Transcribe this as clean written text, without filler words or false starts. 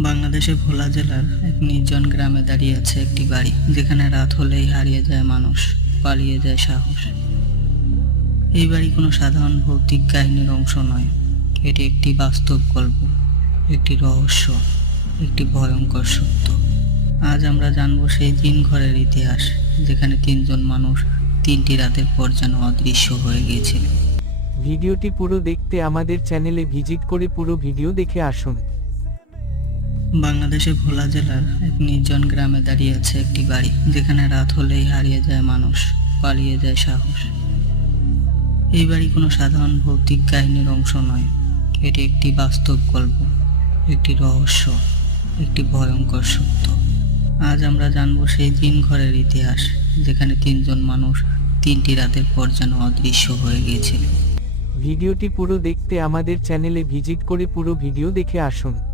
বাংলাদেশের ভোলা জেলার এক নির্জন গ্রামে দাঁড়িয়ে আছে একটি বাড়ি, যেখানে রাত হলেই হারিয়ে যায় মানুষ, পালিয়ে যায় সাহস। এই বাড়ি কোনো সাধারণ ভৌতিক কাহিনীর অংশ নয়, এটি একটি বাস্তব গল্প, একটি রহস্য, একটি ভয়ঙ্কর সত্য। আজ আমরা জানবো সেই তিন ঘরের ইতিহাস, যেখানে তিনজন মানুষ তিনটি রাতের পর যেন অদৃশ্য হয়ে গিয়েছিল। ভিডিওটি পুরো দেখতে আমাদের চ্যানেলে ভিজিট করে পুরো ভিডিও দেখে আসুন। বাংলাদেশের ভোলা জেলার এক নির্জন গ্রামে দাঁড়িয়ে আছে একটি বাড়ি, যেখানে রাত হলেই হারিয়ে যায় মানুষ, পালিয়ে যায় সাহস। এই বাড়ি কোনো সাধারণ ভৌতিক কাহিনীর অংশ নয়, এটি একটি বাস্তব গল্প, একটি রহস্য, একটি ভয়ঙ্কর সত্য। আজ আমরা জানবো সেই তিন ঘরের ইতিহাস, যেখানে তিনজন মানুষ তিনটি রাতের পর যেন অদৃশ্য হয়ে গিয়েছিল। ভিডিওটি পুরো দেখতে আমাদের চ্যানেলে ভিজিট করে পুরো ভিডিও দেখে আসুন।